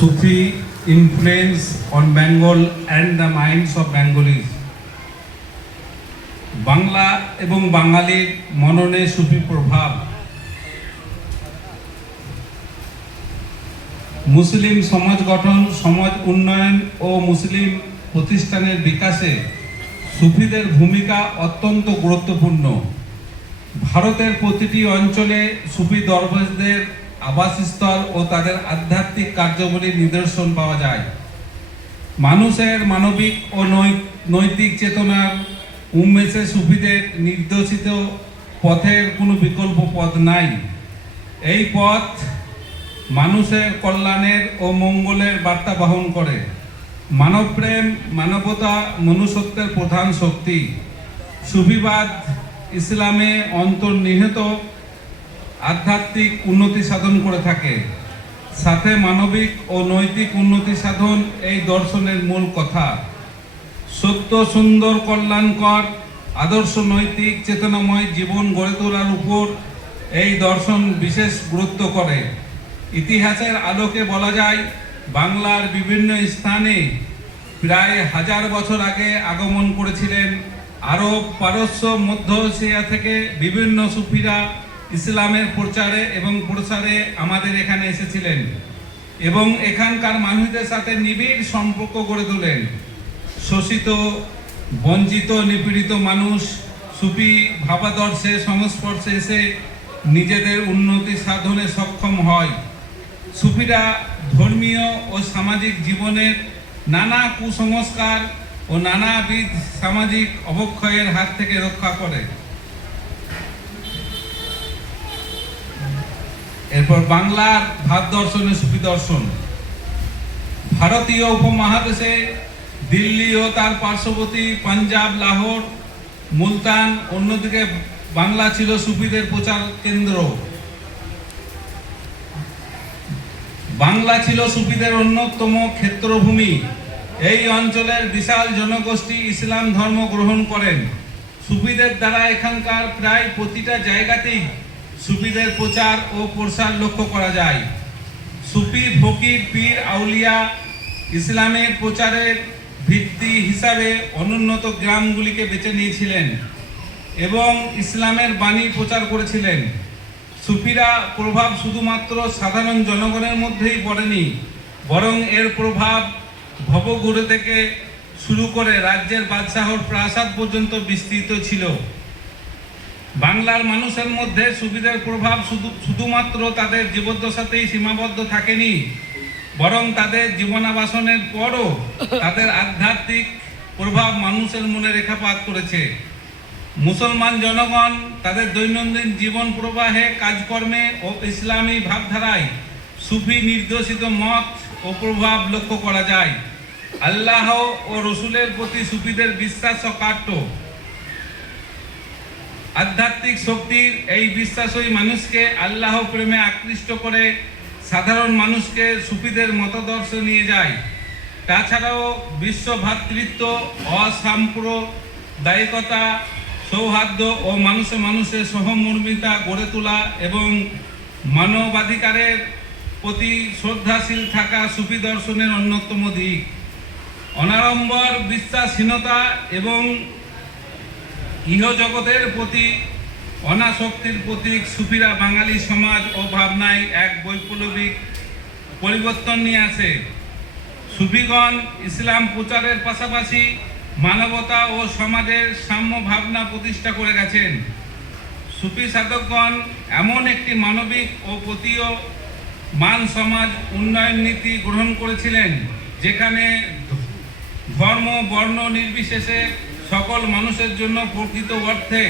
Sufi influence on Bengal and the minds of Bengalis. Bangla এবং বাঙালির মননে সুফি প্রভাব। মুসলিম সমাজ গঠন, সমাজ উন্নয়ন ও মুসলিম প্রতিষ্ঠানের বিকাশে সুফিদের ভূমিকা অত্যন্ত গুরুত্বপূর্ণ। ভারতের প্রতিটি অঞ্চলে সুফি দরবেশদের আবাসস্থল ও তাদের আধ্যাত্মিক কার্যাবলীর নিদর্শন পাওয়া যায়। মানুষের মানবিক ও নৈতিক চেতনার উন্মেষে সুফিদের নির্দেশিত পথের কোনো বিকল্প পথ নাই। এই পথ মানুষের কল্যাণের ও মঙ্গলের বার্তা বহন করে। মানবপ্রেম, মানবতা, মনুষ্যত্বের প্রধান শক্তি। সুফিবাদ ইসলামে অন্তর্নিহিত আধ্যাত্মিক উন্নতি সাধন করে থাকে, সাথে মানবিক ও নৈতিক উন্নতি সাধন এই দর্শনের মূল কথা। সত্য, সুন্দর, কল্যাণকর, আদর্শ, নৈতিক, চেতনাময় জীবন গড়ে তোলার উপর এই দর্শন বিশেষ গুরুত্ব করে। ইতিহাসের আলোকে বলা যায়, বাংলার বিভিন্ন স্থানে প্রায় 1000 বছর আগে আগমন করেছিলেন আরব, পারস্য, মধ্য এশিয়া থেকে বিভিন্ন সুফিরা ইসলামের প্রচারে এবং প্রসারে আমাদের এখানে এসেছিলেন এবং এখানকার মানুষদের সাথে নিবিড় সম্পর্ক গড়ে তোলেন। শোষিত, বঞ্চিত, নিপীড়িত মানুষ সুফি ভাবাদর্শে সংস্পর্শে এসে নিজেদের উন্নতি সাধনে সক্ষম হয়। সুফিরা ধর্মীয় ও সামাজিক জীবনের নানা কুসংস্কার ও নানাবিধ সামাজিক অবক্ষয়ের হাত থেকে রক্ষা করে। এরপর বাংলার ভাব দর্শনে সুফি দর্শন। ভারতীয় উপমহাদেশে দিল্লি ও তার পার্শ্ববর্তী পাঞ্জাব, লাহোর, মুলতান, অন্যদিকে বাংলা ছিল সুফিদের প্রচার কেন্দ্র। বাংলা ছিল সুফিদের অন্যতম ক্ষেত্রভূমি। এই অঞ্চলের বিশাল জনগোষ্ঠী ইসলাম ধর্ম গ্রহণ করেন। সুফিদের দ্বারা এখানকার প্রায় প্রতিটা জায়গাতেই সুফিদের প্রচার ও প্রসার লক্ষ্য করা যায়। সুফি, ফকির, পীর, আউলিয়া ইসলামের প্রচারের ভিত্তি হিসাবে অনুন্নত গ্রামগুলিকে বেছে নিয়েছিলেন এবং ইসলামের বাণী প্রচার করেছিলেন। সুফিরা প্রভাব শুধুমাত্র সাধারণ জনগণের মধ্যেই পড়েনি, বরং এর প্রভাব ভবঘুরে থেকে শুরু করে রাজ্যের বাদশাহর প্রাসাদ পর্যন্ত বিস্তৃত ছিল। বাংলার মানুষের মধ্যে সুফিদের প্রভাব শুধুমাত্র তাদের জীবদ্দশাতেই সীমাবদ্ধ থাকেনি, বরং তাদের জীবনাবাসনের পরও তাদের আধ্যাত্মিক প্রভাব মানুষের মনে রেখাপাত করেছে। মুসলমান জনগণ তাদের দৈনন্দিন জীবন প্রবাহে, কাজকর্মে ও ইসলামী ভাবধারায় সুফি নির্দেশিত মত ও প্রভাব লক্ষ্য করা যায়। আল্লাহ ও রসুলের প্রতি সুফিদের বিশ্বাস অকাট্য। আধ্যাত্মিক শক্তির এই বিশ্বাসই মানুষকে আল্লাহ প্রেমে আকৃষ্ট করে সাধারণ মানুষকে সুফিদের মতাদর্শে নিয়ে যায়। তাছাড়াও বিশ্ব ভ্রাতৃত্ব, অসাম্প্রদায়িকতা, সৌহার্দ্য ও মানুষে মানুষের সহমর্মিতা গড়ে তোলা এবং মানবাধিকারের প্রতি শ্রদ্ধাশীল থাকা সুফি দর্শনের অন্যতম দিক। অনাড়ম্বর বিশ্বাসহীনতা এবং ইহজগতের প্রতি অনাসক্তির প্রতীক সুফিরা বাঙালি সমাজ ও ভাবনায় এক বৈপ্লবিক পরিবর্তন নিয়ে আসে। সুফিগণ ইসলাম প্রচারের পাশাপাশি মানবতা ও সমাজের সাম্য ভাবনা প্রতিষ্ঠা করে গেছেন। সুফি সাধকগণ এমন একটি মানবিক ও প্রতীয় মান সমাজ উন্নয়ন নীতি গ্রহণ করেছিলেন, যেখানে ধর্ম, বর্ণ নির্বিশেষে সকল মানুষের জন্য প্রকৃত অর্থে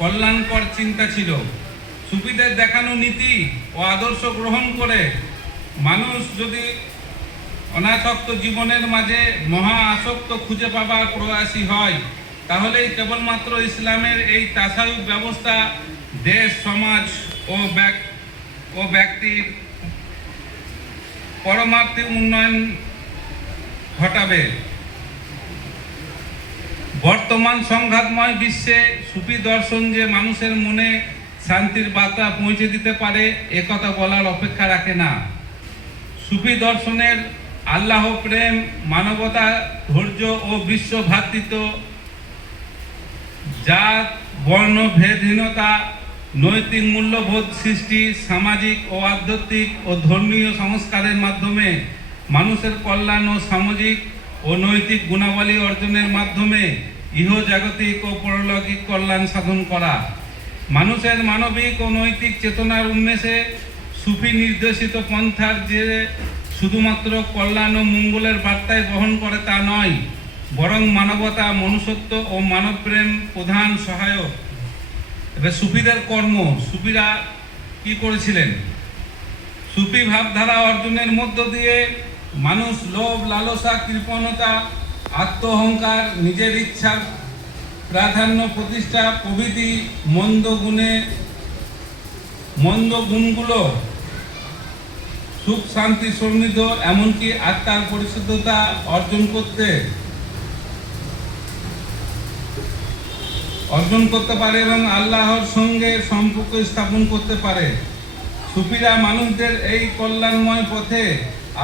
কল্যাণকর চিন্তা ছিল। সুফিদের দেখানো নীতি ও আদর্শ গ্রহণ করে মানুষ যদি অনাসক্ত জীবনের মাঝে মহা আসক্ত খুঁজে পাবার প্রয়াসী হয়, তাহলেই কেবলমাত্র ইসলামের এই তাসাউফ ব্যবস্থা দেশ, সমাজ ও ব্যক্তির পরমার্থিক উন্নয়ন ঘটাবে। বর্তমান সংঘাতময় বিশ্বে সুফি দর্শন যে মানুষের মনে শান্তির বার্তা পৌঁছে দিতে পারে, একথা বলার অপেক্ষা রাখে না। সুফি দর্শনের আল্লাহ প্রেম, মানবতা, ধৈর্য ও বিশ্ব ভ্রাতৃত্ব, জাত বর্ণ ভেদহীনতা, নৈতিক মূল্যবোধ সৃষ্টি, সামাজিক ও আধ্যাত্মিক ও ধর্মীয় সংস্কারের মাধ্যমে মানুষের কল্যাণ ও সামাজিক ও নৈতিক গুণাবলী অর্জনের মাধ্যমে ইহজাগতিক ও পরলৌকিক কল্যাণ সাধন করা। মানুষের মানবিক ও নৈতিক চেতনার উন্মেষে সুফি নির্দেশিত পন্থার যে শুধুমাত্র কল্যাণ ও মঙ্গলের বার্তায় বহন করে তা নয়, বরং মানবতা, মনুষ্যত্ব ও মানবপ্রেম প্রধান সহায়ক। এবার সুফিদের কর্ম, সুফিরা কি করেছিলেন? সুফি ভাবধারা অর্জনের মধ্য দিয়ে মানুষ লোভ, লালসা, কৃপণতা, আত্মঅহংকার, নিজের ইচ্ছার প্রাধান্য প্রতিষ্ঠা প্রভৃতি মন্দ গুণগুলো, সুখ শান্তি সমৃদ্ধ এমনকি আত্মার পরিশুদ্ধতা অর্জন করতে পারে এবং আল্লাহর সঙ্গে সম্পর্ক স্থাপন করতে পারে। সুফিরা মানুষদের এই কল্যাণময় পথে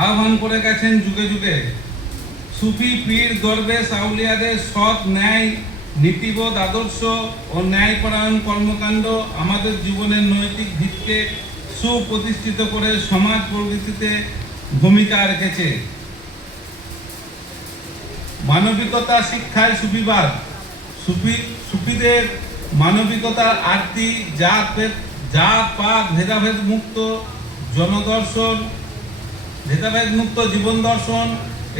আহ্বান করে গেছেন যুগে যুগে। সুফি পীর, দরবেশ, আউলিয়াদের সৎ, ন্যায়, নীতিবোধ, আদর্শ ও ন্যায়পরায়ণ কর্মকাণ্ড আমাদের জীবনের নৈতিক ভিতকে সুপ্রতিষ্ঠিত করে সমাজ প্রগতিতে ভূমিকা রেখেছে। মানবিকতা শিক্ষায় সুফিবাদ। সুফিদের মানবিকতার আরতি জাত পাত ভেদাভেদ মুক্ত জীবন দর্শন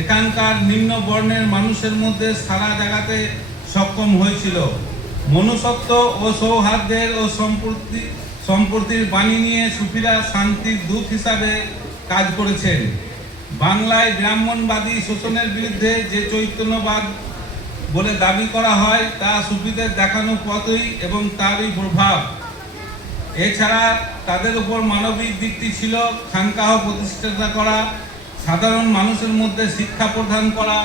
এখানকার নিম্ন বর্ণের মানুষের মধ্যে সারা জাগাতে সক্ষম হয়েছিল। মনুষ্যত্ব ও সৌহার্দ্যের ও সম্প্রতির বাণী নিয়ে সুফিরা শান্তির দূত হিসাবে কাজ করেছেন। বাংলায় ব্রাহ্মণবাদী শোষণের বিরুদ্ধে যে চৈতন্যবাদ বলে দাবি করা হয় তা সুফিদের দেখানো পথই এবং তারই প্রভাব। এছাড়া তাদের উপর মানবিক দিকটি ছিল খানকাহ প্রতিষ্ঠা করা, সাধারণ মানুষের মধ্যে শিক্ষা প্রদান করা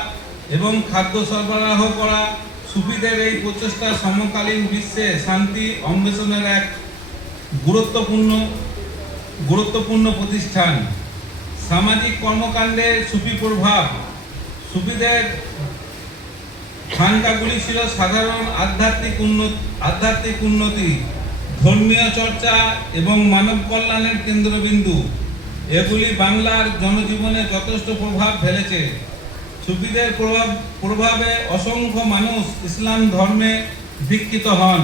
এবং খাদ্য সরবরাহ করা। সুফিদের এই প্রচেষ্টা সমকালীন বিশ্বে শান্তি অন্বেষণের এক গুরুত্বপূর্ণ প্রতিষ্ঠান। সামাজিক কর্মকাণ্ডে সুফি প্রভাব। সুফিদের খানকাগুলি ছিল সাধারণ আধ্যাত্মিক উন্নতি, ধর্মীয় চর্চা এবং মানব কল্যাণের কেন্দ্রবিন্দু। এগুলি বাংলার জনজীবনে যথেষ্ট প্রভাব ফেলেছে। সুফিদের প্রভাবে অসংখ্য মানুষ ইসলাম ধর্মে দীক্ষিত হন।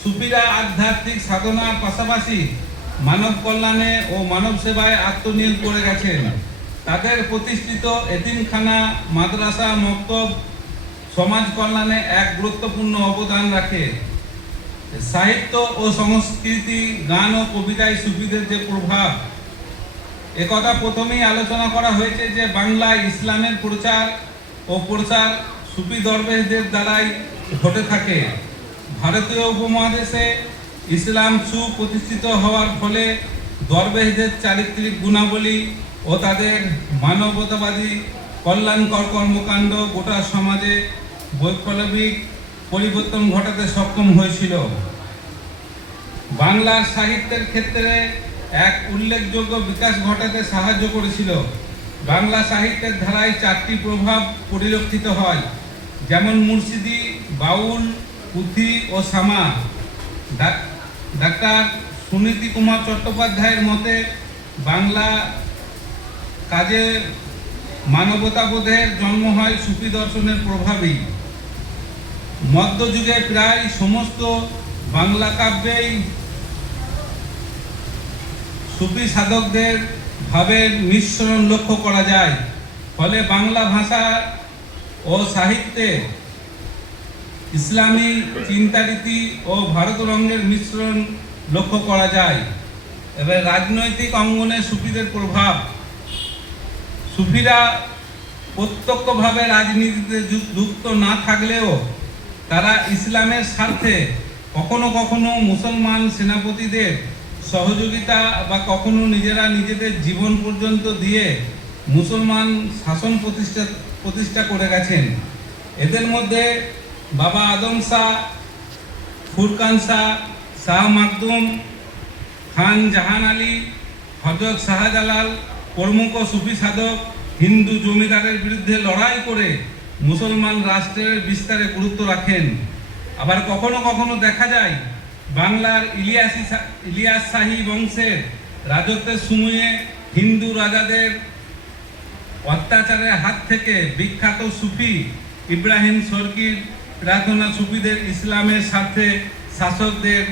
সুফিরা আধ্যাত্মিক সাধনার পাশাপাশি মানব কল্যাণে ও মানব সেবায় আত্মনিয়োগ করে গেছেন। তাদের প্রতিষ্ঠিত এতিমখানা, মাদ্রাসা, মক্তব সমাজ কল্যাণে এক গুরুত্বপূর্ণ অবদান রাখে। সাহিত্য ও সংস্কৃতি, গান ও কবিতায় সুফিদের যে প্রভাব, একথা প্রথমেই আলোচনা করা হয়েছে যে বাংলায় ইসলামের প্রচার সুফি দরবেশদের দ্বারাই ঘটে থাকে। ভারতীয় উপমহাদেশে ইসলাম সুপ্রতিষ্ঠিত হওয়ার ফলে দরবেশদের চারিত্রিক গুণাবলী ও তাদের মানবতাবাদী কল্যাণকর কর্মকাণ্ড গোটা সমাজে বৈপ্লবিক পরিবর্তন ঘটাতে সক্ষম হয়েছিল। বাংলার সাহিত্যের ক্ষেত্রে এক উল্লেখযোগ্য বিকাশ ঘটাতে সাহায্য করেছিল। বাংলা সাহিত্যের ধারায় চারটি প্রভাব পরিলক্ষিত হয়, যেমন মুর্শিদি, বাউল, পুঁথি ও সামা। ডাক্তার সুনীতি কুমার চট্টোপাধ্যায়ের মতে বাংলা কাজে মানবতাবোধের জন্ম হয় সুফি দর্শনের প্রভাবেই। মধ্যযুগে প্রায় সমস্ত বাংলা কাব্যেই সুফি সাধকদের ভাবের মিশ্রণ লক্ষ্য করা যায়। ফলে বাংলা ভাষা ও সাহিত্যে ইসলামী চিন্তারীতি ও ভারতরঙ্গের মিশ্রণ লক্ষ্য করা যায়। এবার রাজনৈতিক অঙ্গনে সুফিদের প্রভাব। সুফিরা প্রত্যক্ষভাবে রাজনীতিতে যুক্ত না থাকলেও তারা ইসলামের স্বার্থে কখনো কখনো মুসলমান সেনাপতিদের সহযোগিতা বা কখনো নিজেরা নিজেদের জীবন পর্যন্ত দিয়ে মুসলমান শাসন প্রতিষ্ঠা করে গেছেন। এদের মধ্যে বাবা আদম শাহ, ফুরকান শাহ, শাহ মাকদুম, খান জাহান আলী, হযরত শাহজালাল প্রমুখ সুফি সাধক হিন্দু জমিদারের বিরুদ্ধে লড়াই করে মুসলমান রাষ্ট্রের বিস্তারে গুরুত্ব রাখেন। আবার কখনো কখনো দেখা যায় বাংলার ইলিয়াস শাহী বংশের রাজত্বের সময়ে হিন্দু রাজাদের অত্যাচারের হাত থেকে বিখ্যাত সুফি ইব্রাহিম সরকির প্রার্থনা সুফিদের ইসলামের স্বার্থে শাসকদের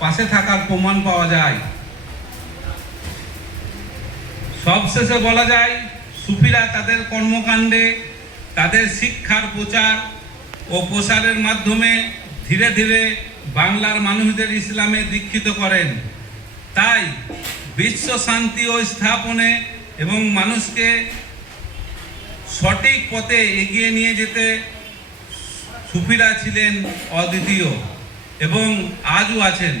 পাশে থাকার প্রমাণ পাওয়া যায়। সবশেষে বলা যায়, সুফিরা তাদের কর্মকাণ্ডে, তাদের শিক্ষার প্রচার ও প্রসারের মাধ্যমে ধীরে ধীরে বাংলার মানুষদের ইসলামে দীক্ষিত করেন। তাই বিশ্ব শান্তি ও স্থাপনে এবং মানুষকে সঠিক পথে এগিয়ে নিয়ে যেতে সুফিরা ছিলেন অদ্বিতীয় এবং আজও আছেন।